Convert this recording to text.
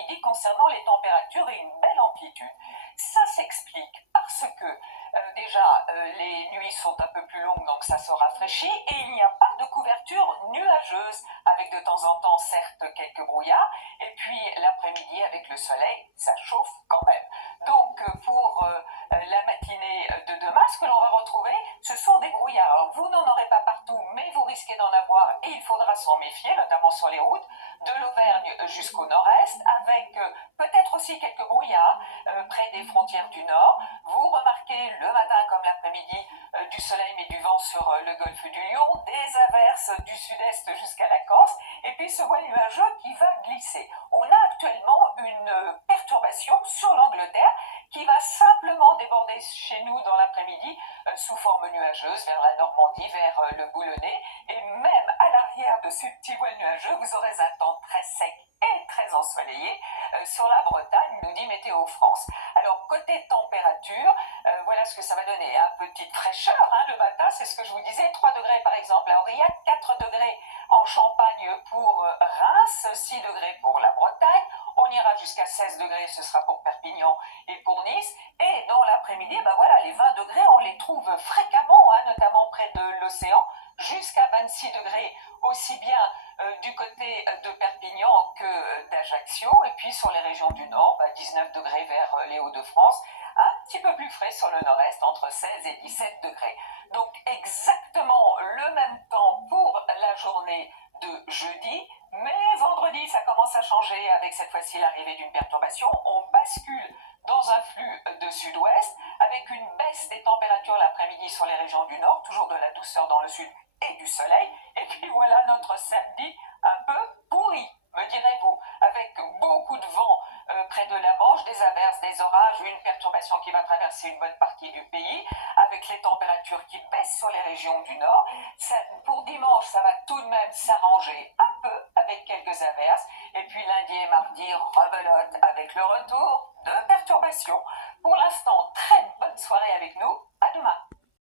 l'après-midi concernant les températures et une belle amplitude. Ça s'explique parce que déjà les nuits sont un peu plus longues, donc ça se rafraîchit, et il n'y a pas de couverture nuageuse, avec de temps en temps certes quelques brouillards, et puis l'après-midi avec le soleil, ça chauffe quand même. Donc pour la matinée de demain, ce que l'on va retrouver, ce sont des brouillards. Alors vous n'en aurez pas partout, mais vous risquez d'en avoir, et il faudra s'en méfier, notamment sur les routes, de l'Auvergne jusqu'au nord-est, avec peut-être aussi quelques brouillards près des frontières du nord. Vous remarquez le matin comme l'après-midi du soleil mais du vent sur le golfe du Lion, des averses du sud-est jusqu'à la Corse, et puis ce voile nuageux qui va glisser. On a actuellement une perturbation sur l'Angleterre qui va simplement déborder chez nous dans l'après-midi sous forme nuageuse vers la Normandie, vers le Boulonnais, et même à l'arrière de ce petit voile nuageux, vous aurez un temps très sec et très ensoleillé sur la Bretagne, nous dit Météo France. Alors côté température, voilà ce que ça va donner, un petite fraîcheur le matin, c'est ce que je vous disais, 3 degrés par exemple à Aurillac, 4 degrés en Champagne pour Reims, 6 degrés pour la Bretagne, on ira jusqu'à 16 degrés, ce sera pour Perpignan et pour Nice, et dans l'après-midi, voilà, les 20 degrés, on les trouve fréquemment, notamment près de l'océan, jusqu'à 26 degrés, aussi bien du côté de Perpignan que d'Ajaccio, et puis sur les régions du nord, 19 degrés vers les Hauts-de-France, un petit peu plus frais sur le nord-est, entre 16 et 17 degrés. Donc exactement le même temps pour la journée de jeudi, mais vendredi ça commence à changer avec cette fois-ci l'arrivée d'une perturbation. On bascule dans un flux de sud-ouest avec une baisse des températures l'après-midi sur les régions du nord, toujours de la douceur dans le sud et du soleil, et puis voilà notre samedi un peu pourri, me direz-vous, avec beaucoup de vent près de la Manche, des averses, des orages, une perturbation qui va traverser une bonne partie du pays, avec les températures qui baissent sur les régions du nord. Pour dimanche, ça va tout de même s'arranger un peu avec quelques averses, et puis lundi et mardi, rebelote avec le retour de perturbations. Pour l'instant, très bonne soirée avec nous, à demain.